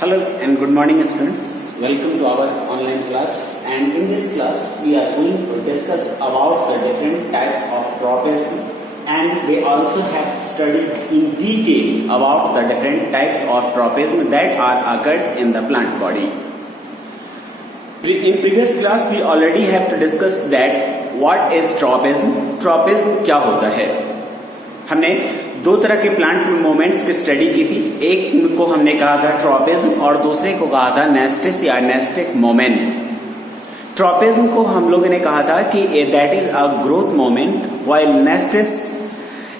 Hello and good morning students. Welcome to our online class, and in this class we are going to discuss about the different types of tropism, and we also have studied in detail about the different types of tropism that occurs in the plant body. In previous class we already have to discuss that what is tropism. Tropism क्या होता है. हमने दो तरह के plant movements की study की थी. एक को हमने कहा था ट्रोपिज्म और दूसरे को कहा था नेस्टिस या नेस्टिक मोमेंट. ट्रोपिज्म को हम लोगों ने कहा था कि that is a growth moment, while nastics.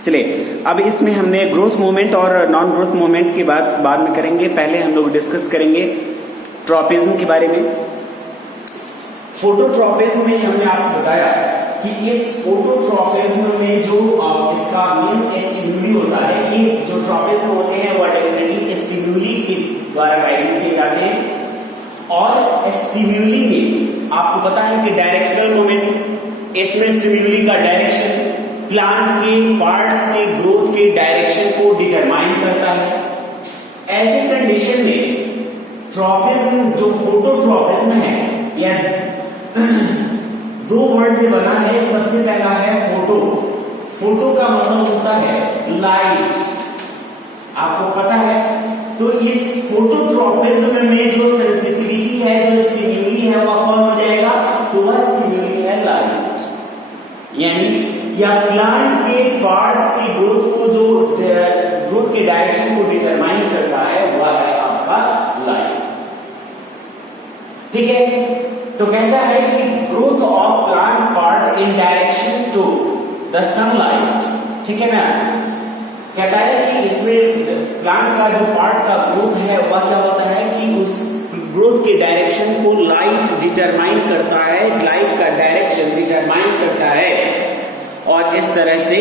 चलिए अब इसमें हमने ग्रोथ मोमेंट और नॉन ग्रोथ मोमेंट की बात बाद में करेंगे. पहले हम लोग डिस्कस करेंगे ट्रोपिज्म के बारे में. फोटोट्रोपिज्म में हमने आपको बताया कि इस फोटोट्रोपिज्म में जो इसका मेन स्टिम्युली होता है, ये जो ट्रोपिज्म होते हैं वो डेफिनेटली स्टिम्युली के द्वारा गाइड किए जाते हैं. और स्टिम्युली में आपको पता है कि डायरेक्शनल मोमेंट, इसमें स्टिम्युली का डायरेक्शन प्लांट के पार्ट्स के ग्रोथ के डायरेक्शन को डिटरमाइन करता है. ऐसे कंडीशन में ट्रोपिज्म जो फोटोट्रोपिज्म है या दो वर्ड से बना है. सबसे पहला है फोटो. फोटो का मतलब होता है लाइट, आपको पता है. तो इस फोटोट्रोपिज्म में जो सेंसिटिविटी है, जो स्टिम्युली है, वह कौन हो जाएगा? तो वह स्टिम्युली है लाइट. यानी या प्लांट के पार्ट्स की ग्रोथ को जो ग्रोथ के डायरेक्शन को डिटरमाइन करता है वह है आपका लाइट. ठीक है. तो कहता है कि growth of plant part in direction to the sunlight. ठीक है ना. कहता है कि इसमें प्लांट का जो पार्ट का ग्रोथ है वह क्या होता है कि उस ग्रोथ के डायरेक्शन को लाइट डिटरमाइन करता है, लाइट का डायरेक्शन डिटरमाइन करता है. और इस तरह से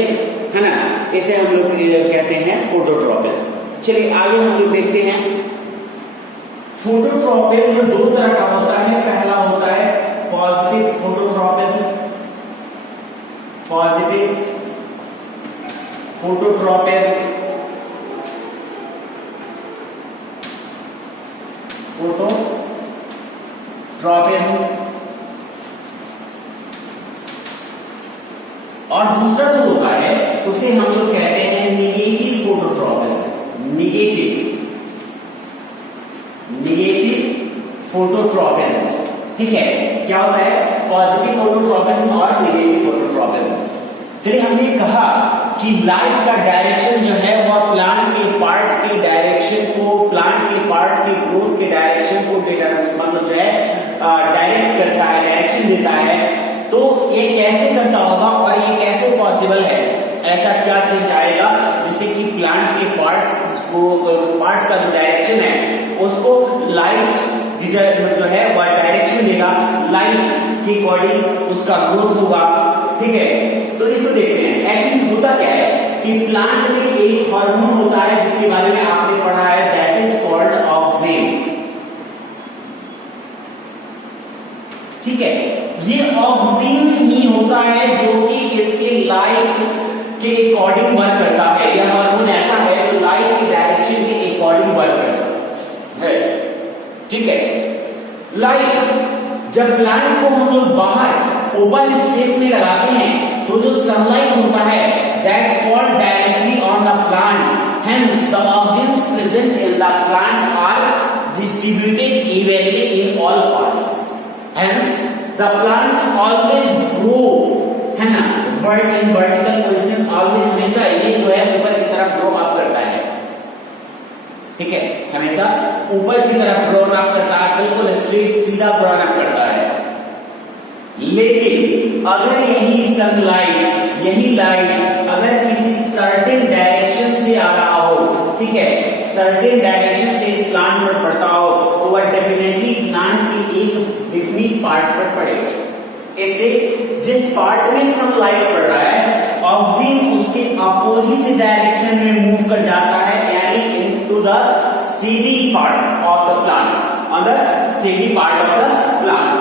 है ना, इसे हम लोग कहते हैं फोटोट्रोपिज्म. चलिए आगे हम लोग देखते हैं. फोटोट्रोपिज्म दो तरह का होता है. पहला होता है पॉजिटिव फोटोट्रोपिज्म. पॉजिटिव फोटोट्रोपिज्म, और दूसरा जो होता है उसे हम लोग कहते हैं निगेटिव फोटोट्रोपिज्म. Negative phototropism. ठीक है. क्या होता है? पॉजिटिव फोटोट्रोपिज्म और निगेटिव फोटोट्रोपिज्म. चलिए हमने कहा कि लाइट का डायरेक्शन जो है वह प्लांट के पार्ट के डायरेक्शन को, प्लांट के पार्ट के ग्रोथ के डायरेक्शन को मतलब जो है डायरेक्ट करता है, डायरेक्शन देता है. तो ये कैसे करता होगा और ये कैसे पॉसिबल है? ऐसा क्या चीज आएगा जिससे कि प्लांट के पार्ट्स का जो डायरेक्शन है उसको लाइट जो है वह डायरेक्शन देगा, लाइट के अकॉर्डिंग उसका ग्रोथ होगा. ठीक है. तो इसको देखते हैं. एक्चुअली होता क्या है कि प्लांट में एक हार्मोन होता है जिसके बारे में आपने पढ़ा है, दैट इज कॉल्ड ऑक्सिन. ठीक है. ये ऑक्सिन ही होता है जो कि इसके लाइट के अकॉर्डिंग वर्क करता है. यह हार्मोन ऐसा है जो लाइट के डायरेक्शन के अकॉर्डिंग वर्क करता है. ठीक है. लाइट जब प्लांट को हम लोग बाहर ओपन स्पेस में लगाते हैं तो जो सनलाइट होता है that fall directly on the plant. Hence the oxygen present in the plant are distributed evenly in all parts. Hence the plant always grow, है ना, इन वर्टिकल पोजीशन. ऑलवेज हमेशा ये जो है ऊपर की तरफ ग्रो अप करता है. ठीक है. हमेशा ऊपर की तरफ ग्रो अप करता है, बिल्कुल स्ट्रेट सीधा ग्रो अप करता है. लेकिन अगर यही सनलाइट, यही लाइट अगर किसी सर्टेन डायरेक्शन से आ रहा हो, ठीक है, सर्टेन डायरेक्शन से इस प्लांट पर पड़ता हो, तो वह डेफिनेटली प्लांट के एक डिफिनिट पार्ट पर पड़ेगा. इससे जिस पार्ट में सनलाइट पड़ रहा है ऑक्सीजन उसके अपोजिट डायरेक्शन में मूव कर जाता है, यानी into the shady part of the plant, on the shady part of the plant.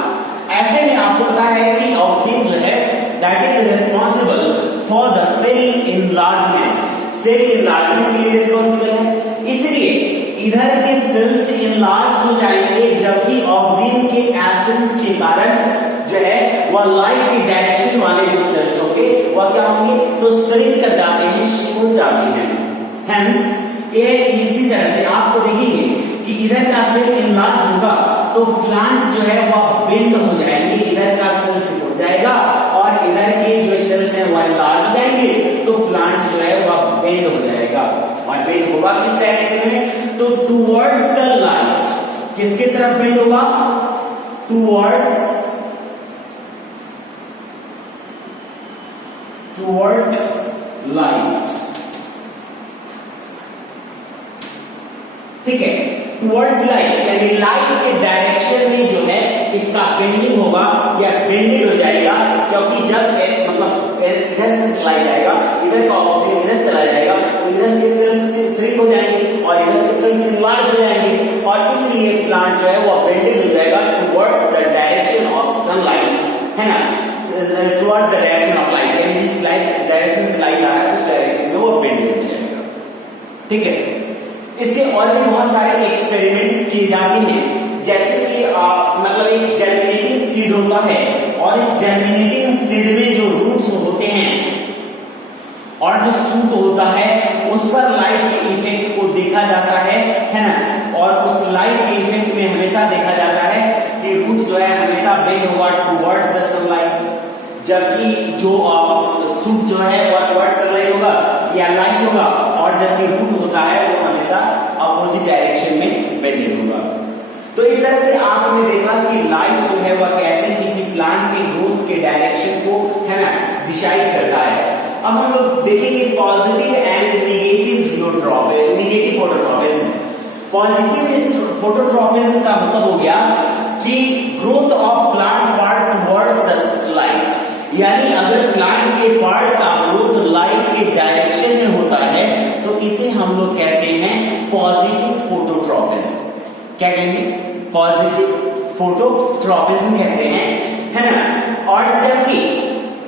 ऐसे में आपको पता है कि ऑक्सीजन जो है that is responsible for the cell enlargement. Cell enlargement के लिए रिस्पॉन्सिबल है. इसलिए इधर के सेल्स इनलार्ज लार्ज हो जाएंगे, जबकि ऑक्सीजन के एब्सेंस के कारण जो है वह लाइट के डायरेक्शन वाले जो सेल्स होंगे वह क्या होंगे, तो श्रिंक कर जाते हैं, सिकुड़ जाते हैं। हेंस ये इसी तरह से आपको देखेंगे कि इधर का सेल इनलार्ज होगा तो प्लांट जो है वह बेंड हो जाएंगे, इधर का सेल सिकुड़ जाएगा और इधर के जो सेल्स हैं वह इनलार्ज हो जाएंगे, तो प्लांट जो है वह बेंड हो जाएगा। और बेंड होगा किस डायरेक्शन में, तो टुवर्ड्स द लाइट। किसके तरफ बेंड होगा, टुवर्ड्स लाइट। ठीक है, टुवर्ड्स लाइट यानी लाइट के डायरेक्शन में जो है इसका बेंडिंग होगा या बेंडेड हो जाएगा, क्योंकि जब मतलब इधर से लाइट आएगा, इधर का ऑक्सीजन इधर चला जाएगा तो इधर के सेल्स श्रिंक हो जाएंगे और इधर के सेल्स इनलार्ज हो जाएंगे, और इसलिए प्लांट जो है वो बेंडेड हो जाएगा towards the direction of sunlight, है ना, towards the direction of light, यानी जिस लाइट डायरेक्शन से लाइट आ रहा है उस डायरेक्शन में वो बेंडेड हो जाएगा। ठीक है, इसके और भी बहुत सारे एक्सपेरिमेंट्स किए जाते हैं, जैसे कि मतलब एक जर्मिनेटिंग सीड होता है और इस जर्मिनेटिंग सीड में जो रूट्स होते हैं और जो शूट होता है उस पर लाइट के इफेक्ट को देखा जाता है ना, और उस लाइट के इफेक्ट में हमेशा देखा जाता है कि रूट जो है हमेशा बेंड होगा टुवर्ड्स द सनलाइट, जबकि जो शूट जो है वह टुवर्ड्स सनलाइट होगा या लाइट होगा, और जबकि रूट होता है वो हमेशा अपोजिट डायरेक्शन में बेंडेड होगा। तो इस तरह से आपने देखा कि लाइट जो है वह कैसे किसी प्लांट के ग्रोथ के डायरेक्शन को, है ना, डिसाइड करता है। अब हम लोग देखेंगे positive and negative phototropism. Positive phototropism का मतलब हो गया कि growth of plant part towards the light, यानी अगर प्लांट के पार्ट का ग्रोथ लाइट के डायरेक्शन में होता है तो इसे हम लोग कहते हैं पॉजिटिव फोटोट्रॉपिज्म। क्या कहेंगे, पॉजिटिव फोटोट्रॉपिज्म कहते हैं, है ना। और जबकि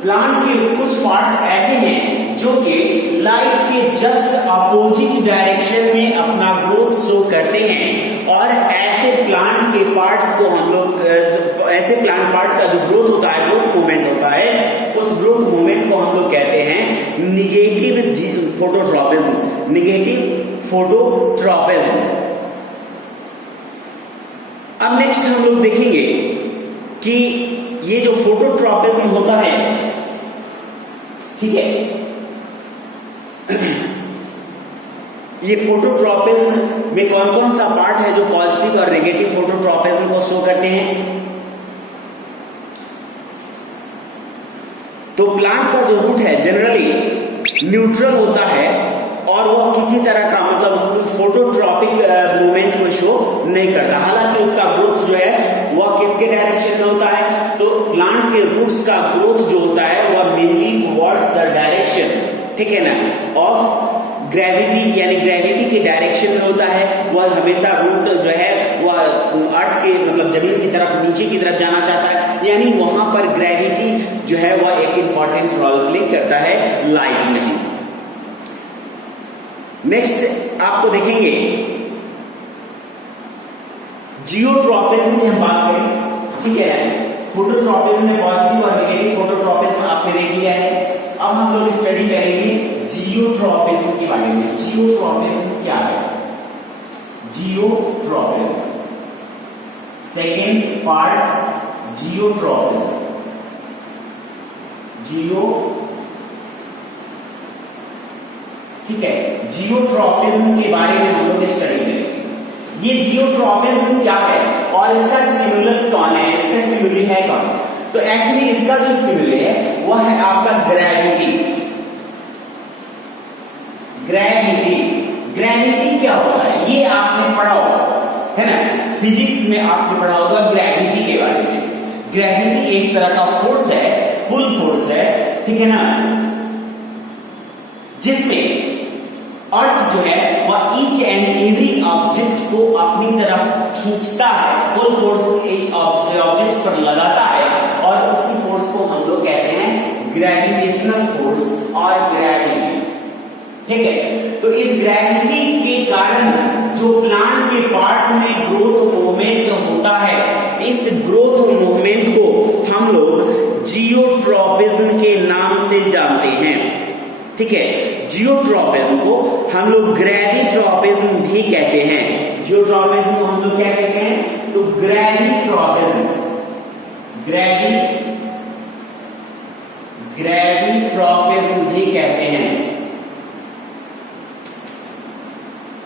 प्लांट के कुछ पार्ट्स ऐसे हैं जो कि लाइट के जस्ट अपोजिट डायरेक्शन में अपना ग्रोथ शो करते हैं, और ऐसे प्लांट के पार्ट्स को हम लोग ऐसे प्लांट पार्ट का जो ग्रोथ होता है, ग्रोथ मूवमेंट होता है, उस ग्रोथ मूवमेंट को हम लोग कहते हैं निगेटिव फोटोट्रॉपिज्म। Negative phototropism. अब नेक्स्ट हम लोग देखेंगे कि ये जो फोटोट्रॉपिज्म होता है, ठीक है, ये फोटोट्रॉपिज्म में कौन कौन सा पार्ट है जो पॉजिटिव और नेगेटिव फोटोट्रॉपिज्म को शो करते हैं। तो प्लांट का जो रूट है जनरली न्यूट्रल होता है और वो किसी तरह का मतलब फोटोट्रॉपिक मूवमेंट को शो नहीं करता, हालांकि उसका ग्रोथ जो है वह किसके डायरेक्शन में होता है, तो प्लांट के रूट्स का ग्रोथ जो होता है वह मेनली टुवर्ड्स द डायरेक्शन, ठीक है ना, ऑफ ग्रेविटी, यानी ग्रेविटी के डायरेक्शन में होता है। वह हमेशा रूट जो है वह अर्थ के मतलब जमीन की तरफ, नीचे की तरफ जाना चाहता है, यानी वहां पर ग्रेविटी जो है वह एक इंपॉर्टेंट रोल प्ले करता है, लाइट नहीं। नेक्स्ट आपको देखेंगे जियोट्रॉपिज्म की हम बात करें, ठीक है। फोटोट्रॉपिज्म में पॉजिटिव और नेगेटिव फोटोट्रॉपिज्म आपने देख लिया है। अब हम लोग स्टडी करेंगे जियोट्रॉपिज्म के बारे में। जियोट्रॉपिज्म क्या है, जियोट्रॉपिज्म सेकेंड पार्ट, जियोट्रॉपिज्म। ठीक है, जियोट्रॉपिज्म के बारे में हम लोग स्टडी करेंगे। ये जियोट्रॉपिज्म क्या है और इसका स्टिमुलस कौन है, इसका स्टिमुली है कौन। तो एक्चुअली इसका जो स्टिमुली है वह है आपका ग्रेविटी। ग्रेविटी क्या होता है ये आपने पढ़ा होगा, है ना, फिजिक्स में आपने पढ़ा होगा ग्रेविटी के बारे में। ग्रेविटी एक तरह का फोर्स है, पुल फोर्स है, ठीक है ना, जिसमें अर्थ जो है वह ईच एंड एवरी ऑब्जेक्ट को अपनी तरफ खींचता है, पुल फोर्स ऑब्जेक्ट्स पर लगाता है, और उसी फोर्स को हम लोग कहते हैं ग्रेविटेशनल फोर्स और ग्रेविटी, ठीक है। तो इस ग्रेविटी के कारण जो प्लांट के पार्ट में ग्रोथ हम लोग जियोट्रॉपिज्म के नाम से जानते हैं। ठीक है, जियोट्रॉपिज्म को हम लोग ग्रेविट्रॉपिज्म भी कहते हैं। जियोट्रॉपिज्म को हम लोग क्या कहते हैं? तो ग्रेविट्रॉपिज्म, ग्रेविट्रॉपिज्म भी कहते हैं।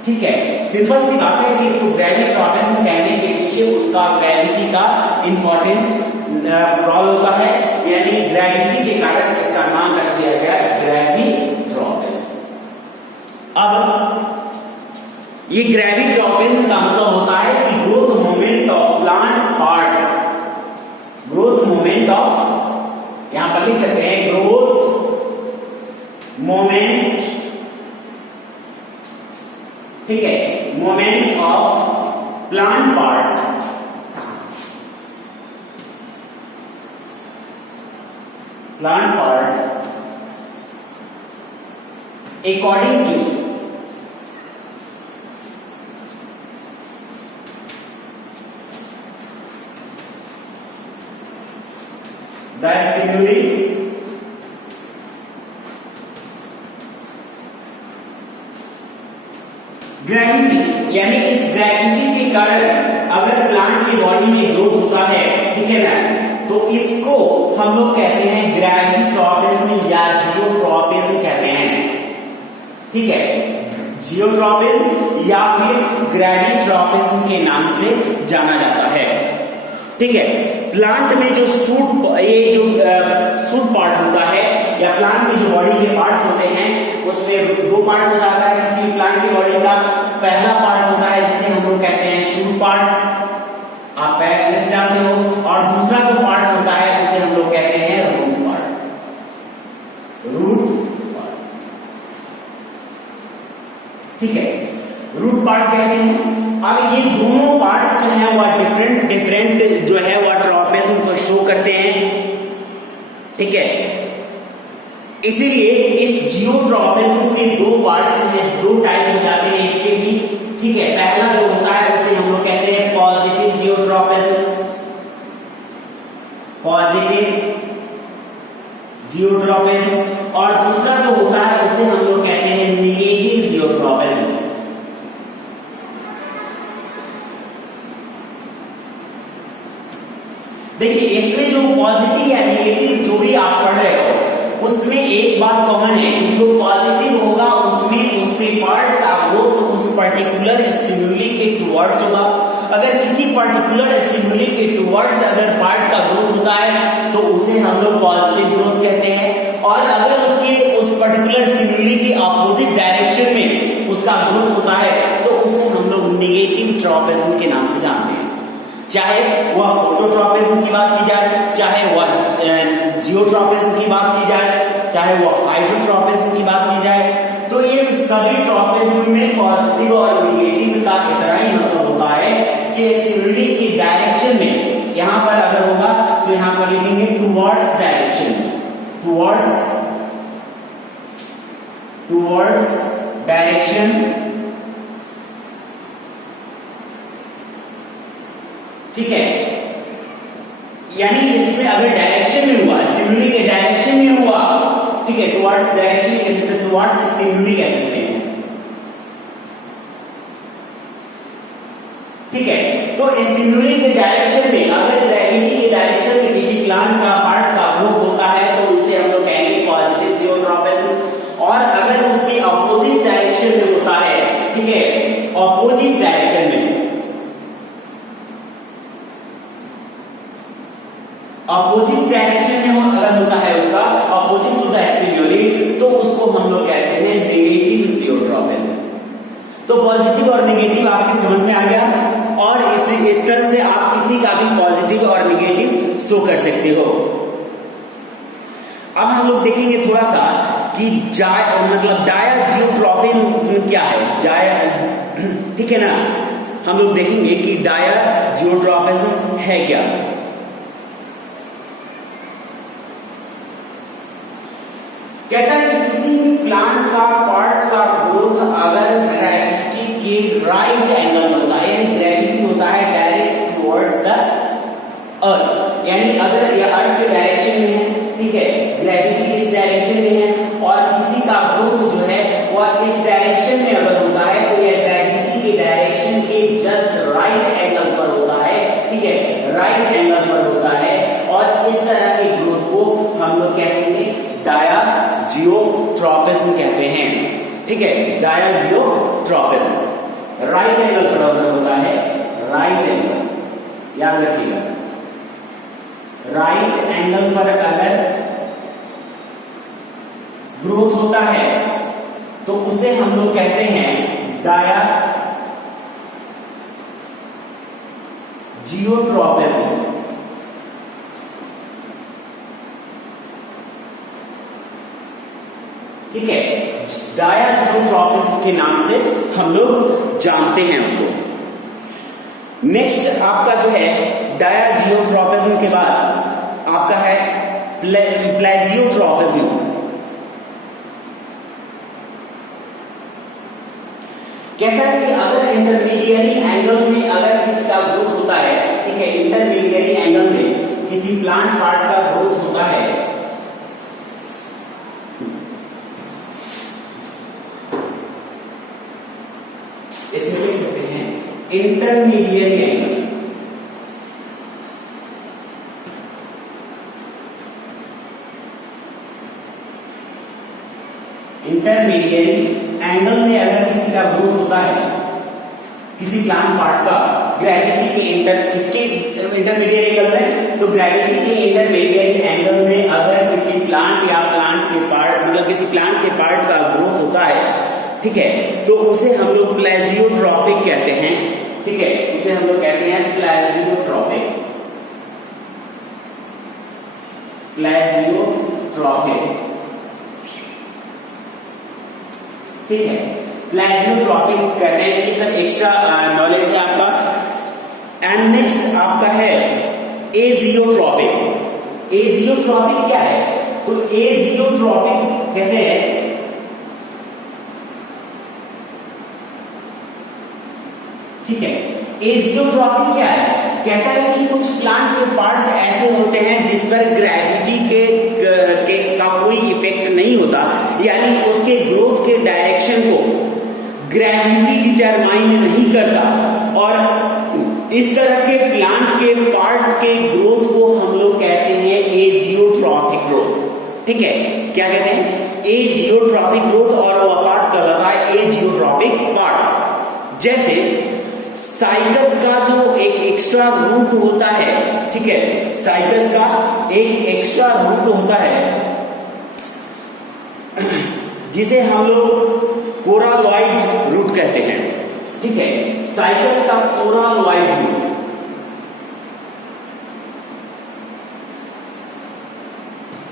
ठीक है, सिंपल सी बात है कि इसको ग्रेविट्रॉपिज्म कहने के पीछे उसका ग्रेविटी का इंपॉर्टेंट रोल होता है, यानी ग्रेविटी के कारण इसका नाम रख दिया गया ग्रेविट्रॉपिज्म। अब ये ग्रेविट्रॉपिज्म का मतलब होता है कि growth moment of plant part, growth moment of, यहां पर लिख सकते हैं ग्रोथ मोमेंट, ठीक है, moment of plant part according to the stimuli gravity, यानी इस ग्रेविटी के कारण अगर प्लांट की बॉडी में ग्रोथ होता है, ठीक है ना, तो इसको हम लोग कहते हैं ग्रेविट्रॉपिज्म या जियोट्रॉपिज्म कहते हैं। ठीक है, जियोट्रॉपिज्म या फिर ग्रेविट्रॉपिज्म के नाम से जाना जाता है। ठीक है, प्लांट में जो सूट, ये जो सूट पार्ट होता है या प्लांट की जो बॉडी के पार्ट्स होते हैं, उसमें दो पार्ट हो जाता है किसी प्लांट की बॉडी का। पहला पार्ट होता है जिसे हम लोग कहते हैं शूट पार्ट, आप पहले से जानते हो, और दूसरा जो पार्ट होता है उसे हम लोग कहते हैं रूट पार्ट, रूट पार्ट। ठीक है, रूट पार्ट कहते हैं। अब ये दोनों पार्ट्स जो है वह डिफरेंट जो है वह ट्रॉपिज्म को शो करते हैं। ठीक है, इसीलिए इस जियोट्रॉपिज्म के दो पार्ट्स हैं, दो टाइप हो जाते हैं इसके भी। ठीक है, पहला जो होता है उसे हम लोग कहते हैं पॉजिटिव जियोट्रॉपिज्म, पॉजिटिव जियोट्रॉपिज्म, और दूसरा जो होता है उसे हम लोग कहते हैं नेगेटिव जियोट्रॉपिज्म। देखिए, इसमें जो पॉजिटिव या नेगेटिव जो भी आप पढ़ रहे हो उसमें एक बात कॉमन है, जो पॉजिटिव होगा उसमें उसके पार्ट का ग्रोथ उस पर्टिकुलर स्टिमुली के टुवर्ड्स होगा। अगर किसी पर्टिकुलर स्टिमुली के टुवर्ड्स अगर पार्ट का ग्रोथ होता है तो उसे हम लोग पॉजिटिव ग्रोथ कहते हैं, और अगर उसके उस पर्टिकुलर स्टिमुली के अपोजिट डायरेक्शन में उसका ग्रोथ होता है तो उसे हम लोग नेगेटिव ट्रॉपिज्म के नाम से जानते हैं। चाहे वह फोटोट्रॉपिज्म की बात की जाए, चाहे वह जियोट्रॉपिज्म की बात की जाए, चाहे वह हाइड्रोट्रॉपिज्म की बात की जाए, तो ये सभी ट्रॉपिज्म में पॉजिटिव और नेगेटिव का इतना ही मतलब होता है कि स्टिमुली की डायरेक्शन में, यहां पर अगर होगा तो यहां पर लिखेंगे टुवर्ड्स डायरेक्शन, टुवर्ड्स डायरेक्शन। ठीक है, यानी इसमें अगर डायरेक्शन में हुआ, स्टिमुली के डायरेक्शन में हुआ, ठीक है, टुवर्ड्स डायरेक्शन कह सकते हैं, टुवर्ड्स स्टिमुली कह सकते हैं। ठीक है, तो स्टिमुली के डायरेक्शन में अगर ग्रेविटी के डायरेक्शन में किसी प्लांट का पार्ट का ग्रोथ होता है तो उसे हम लोग कहेंगे पॉजिटिव जियोट्रॉपिज्म, और अगर उसके अपोजिट डायरेक्शन में होता है, ठीक है, अपोजिट डायरेक्शन में, अपोजिट डायरेक्शन में अगर होता है उसका अपोजिट टू द स्टिमुली, तो उसको हम लोग कहते हैं नेगेटिव जियोट्रॉपिज्म। तो पॉजिटिव और नेगेटिव आपकी समझ में आ गया, और इस तरह से आप किसी का भी पॉजिटिव और नेगेटिव शो कर सकते हो। अब हम लोग देखेंगे थोड़ा सा कि मतलब डायजियोट्रॉपिज्म क्या है, ठीक है ना। हम लोग देखेंगे कि डायजियोट्रॉपिज्म है क्या। कहता है कि किसी भी प्लांट का पार्ट का ग्रोथ अगर ग्रेविटी के राइट एंगल में होता है, यानी ग्रेविटी होता है डायरेक्ट टुवर्ड्स द अर्थ, यानी अगर ये अर्थ के डायरेक्शन में है, ठीक है, ग्रेविटी इस डायरेक्शन में है और किसी का ग्रोथ जो है वह इस डायरेक्शन में अगर होता है तो यह ग्रेविटी के डायरेक्शन के जस्ट राइट एंगल पर होता है, ठीक है, राइट एंगल पर होता है और इस तरह के ग्रोथ को हम लोग क्या कहेंगे, डायाजियोट्रॉपिज्म कहते हैं, ठीक है, डायाजियोट्रॉपिज्म। राइट एंगल पर अगर होता है, राइट एंगल याद रखिएगा, राइट एंगल पर अगर ग्रोथ होता है तो उसे हम लोग कहते हैं डायाजियोट्रॉपिज्म, ठीक है, डायाजियोट्रॉपिज्म के नाम से हम लोग जानते हैं उसको। नेक्स्ट आपका जो है डायाजियोट्रॉपिज्म के बाद आपका है प्लेजियोट्रॉपिज्म। कहता है कि अगर इंटरमीडिएरी एंगल में अगर किसी का ग्रोथ होता है, ठीक है, इंटरमीडिएरी एंगल में किसी प्लांट पार्ट का ग्रोथ होता है, इसमें लिख सकते हैं इंटरमीडिएरी एंगल, इंटरमीडिएरी एंगल में अगर किसी का ग्रोथ होता है, किसी प्लांट पार्ट का ग्रेविटी के किसके इंटरमीडिएट एंगल में, तो ग्रेविटी के इंटरमीडिएट एंगल में अगर किसी प्लांट या प्लांट के पार्ट मतलब किसी प्लांट के पार्ट का ग्रोथ होता है, ठीक है, तो उसे हम लोग प्लेजियोट्रॉपिक कहते हैं, ठीक है, उसे हम लोग कहते हैं प्लेजियोट्रॉपिक, प्लेजियोट्रॉपिक, ठीक है, प्लेजियोट्रॉपिक कहते हैं। ये सब एक्स्ट्रा नॉलेज है आपका। एंड नेक्स्ट आपका है एजियोट्रॉपिक। एजियोट्रॉपिक क्या है, तो एजियोट्रॉपिक कहते हैं ठीक है, एजियोट्रॉपिक क्या है, कहता है कि कुछ प्लांट के पार्ट्स ऐसे होते हैं जिस पर ग्रेविटी के का कोई इफेक्ट नहीं होता, यानी उसके ग्रोथ के डायरेक्शन को ग्रेविटी डिटरमाइन नहीं करता, और इस तरह के प्लांट के पार्ट के ग्रोथ को हम लोग कहते हैं एजियोट्रॉपिक ग्रोथ, ठीक है, क्या कहते हैं, एजियोट्रॉपिक ग्रोथ, और वो पार्ट कहलाता है एजियोट्रॉपिक पार्ट। जैसे साइकस का जो एक एक्स्ट्रा रूट होता है, ठीक है, साइकस का एक एक्स्ट्रा रूट होता है जिसे हम लोग कोरालॉइड रूट कहते हैं, ठीक है, साइकस का कोरालॉइड रूट,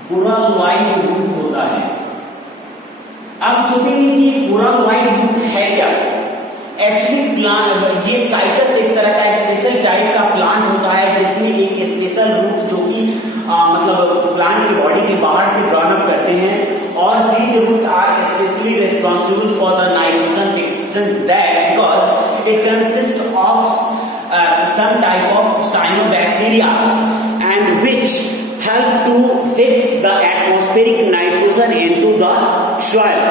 कोरालॉइड रूट होता है। अब सोचेंगे कि कोरालॉइड रूट है क्या, एक्चुअली प्लांट ये साइकस एक तरह का स्पेशल टाइप का प्लांट होता है जिसमें एक स्पेशल रूट जो कि मतलब प्लांट की बॉडी के बाहर से ग्रोन अप करते हैं, और these roots are especially responsible for the nitrogen fixation that because it consists of some type of cyanobacteria and which help to fix the atmospheric nitrogen into the soil,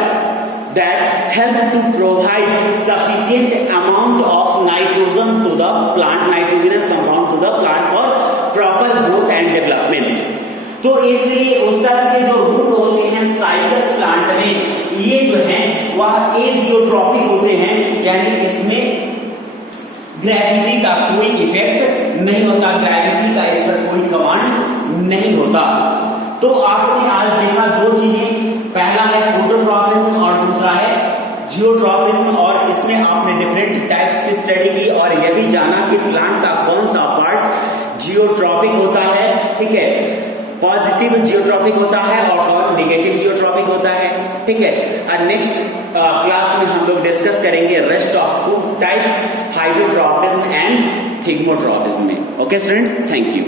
that help to provide sufficient amount of nitrogen to the plant, nitrogenous compound to the plant for proper growth and development। तो इसलिए उस तरह के जो root होते हैं cycas plant में, ये जो हैं वह एजियोट्रॉपिक होते हैं, यानी इसमें ग्रेविटी का कोई इफेक्ट नहीं होता, ग्रेविटी का इस पर कोई कमांड नहीं होता। तो आपने आज देखा दो चीजें, पहला है फोटोट्रॉपिज्म और दूसरा है जियोट्रॉपिज्म, और इसमें आपने डिफरेंट टाइप्स की स्टडी की और यह भी जाना कि प्लांट का कौन सा पार्ट जियोट्रॉपिक होता है, ठीक है, पॉजिटिव जियोट्रॉपिक होता है और नेगेटिव जियोट्रॉपिक होता है, ठीक है। नेक्स्ट क्लास में हम लोग डिस्कस करेंगे rest of 2 types, hydrotropism and thigmotropism में। Okay students, thank you.